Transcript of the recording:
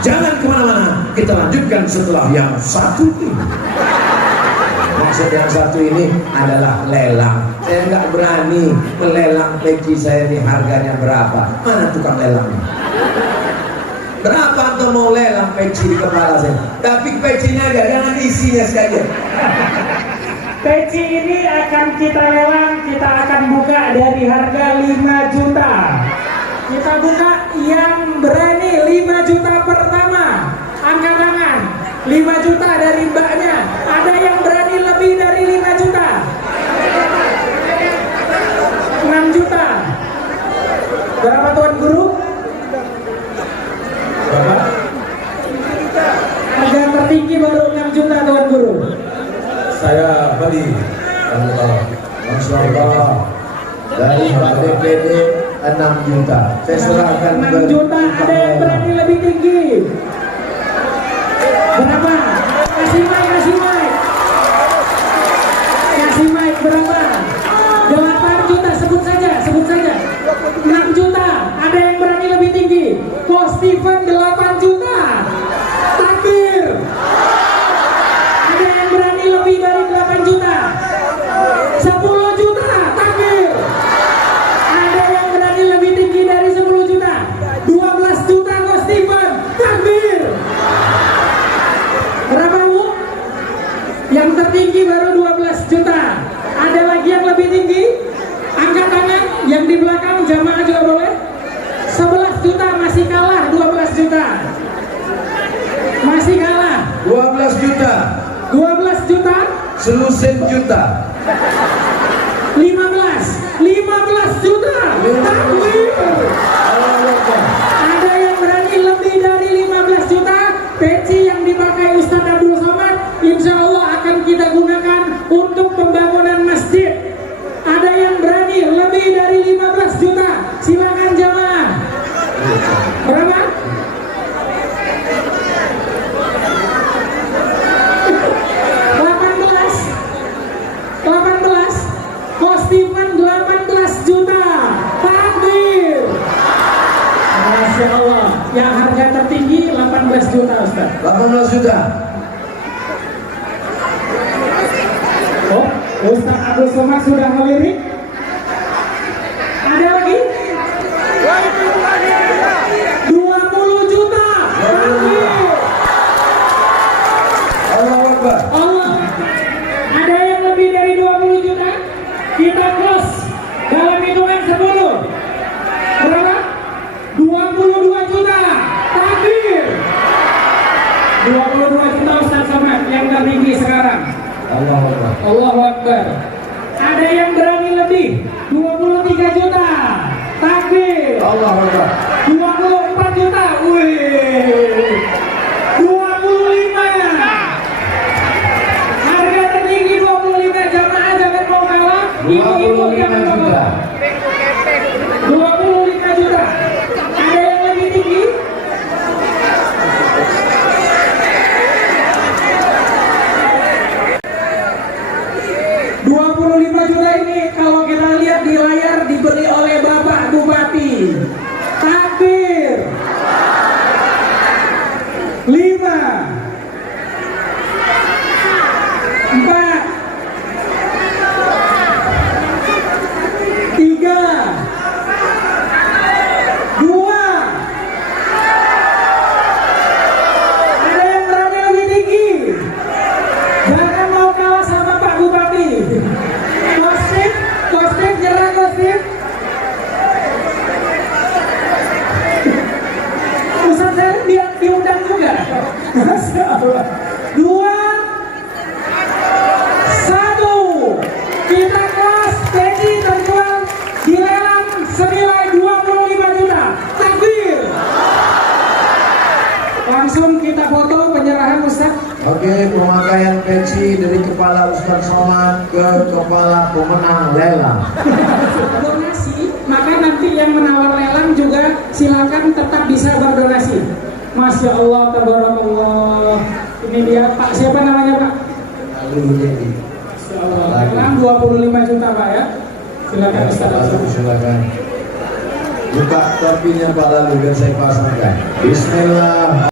Jangan kemana-mana, kita lanjutkan setelah yang satu ini. Maksud yang satu ini adalah lelang. Saya nggak berani melelang peci saya ini harganya berapa. Mana tukang lelangnya? Berapa antum mau lelang peci di kepala saya? Tapi pecinya aja, jangan isinya sekalian. Peci ini akan kita lelang, kita akan buka dari harga 5 juta. Kita buka yang berani 5 juta pertama. Angkat tangan. 5 juta dari mbaknya. Ada yang berani lebih dari 5 juta? 6 juta. Berapa Tuan Guru? Berapa? Harga tertinggi baru 6 juta Tuan Guru. Saya beli. Masya Allah. Dari Pak DPD 6 juta. Saya serahkan 6 juta. Ada yang berani lebih tinggi? Berapa? Kasih mic, kasih mic. Kasih mic berapa? 8 juta, sebut saja, sebut saja. 6 juta. Ada yang berani lebih tinggi? Ko Steven 8 juta. Takbir. Ada yang berani lebih dari 8 juta? 10 juta. Takbir. Ada yang berani lebih tinggi dari 10 juta? 12 juta Ko Steven. Takbir. Berapa Bu? Yang tertinggi baru 12 juta. Ada lagi yang lebih tinggi? Angkat tangan. Yang di belakang jamaah juga boleh. 11 juta masih kalah 12 juta. Masih kalah. 12 juta. 12 juta. Selusin juta. 15 juta. Takbir. Ada yang berani lebih dari 15 juta? Peci yang dipakai Ustadz Abdul Somad insya Allah akan kita gunakan untuk pembangunan masjid. Ada yang berani lebih dari 15 juta? Silakan jamaah. Berapa? 18. Ko Steven 18 juta. Takbir. Masya Allah. Yang harga tertinggi 18 juta Ustaz. 18 juta. Oh, Ustaz Abdul Somad sudah melirik. Ada lagi? 20 juta. Takbir. Allahu Akbar. Allah. Ada yang lebih dari 20 juta? Kita close dalam hitungan 10. Berapa? 22 juta. Takbir. 22 juta Ustaz Somad yang tertinggi sekarang. Allahu Akbar. Allahu Akbar. Ada yang berani lebih? 23 juta. Takbir. Allahu Akbar. 24 juta. Wih. 25. Harga tertinggi 25. Jamaah jangan mau kalah. Ibu-ibu jangan mau kalah. 25 juta. Ada yang lebih tinggi? Juta ini kalau kita lihat di layar dibeli oleh Bapak Bupati. Takbir. 5 4 3 2. Ada yang berani lebih tinggi? Jangan mau kalah sama Pak Bupati. Kostif nyerah kostif. Ustaz saya diundang juga. 2 1. Kita kelas peci terjual dilelang senilai 25 juta. Takbir. Langsung kita foto penyerahan Ustaz. Oke, pemakaian peci dari kepala Ustaz Somad ke kepala pemenang lelang. Donasi, maka nanti yang menawar lelang juga silakan tetap bisa berdonasi. Masya Allah, tabarakallah. Ini dia Pak, siapa namanya Pak? Masya Allah, lelang 25 juta Pak ya. Silakan Ustaz. Silakan. Buka topinya Pak lalu biar saya pasangkan. Bismillah.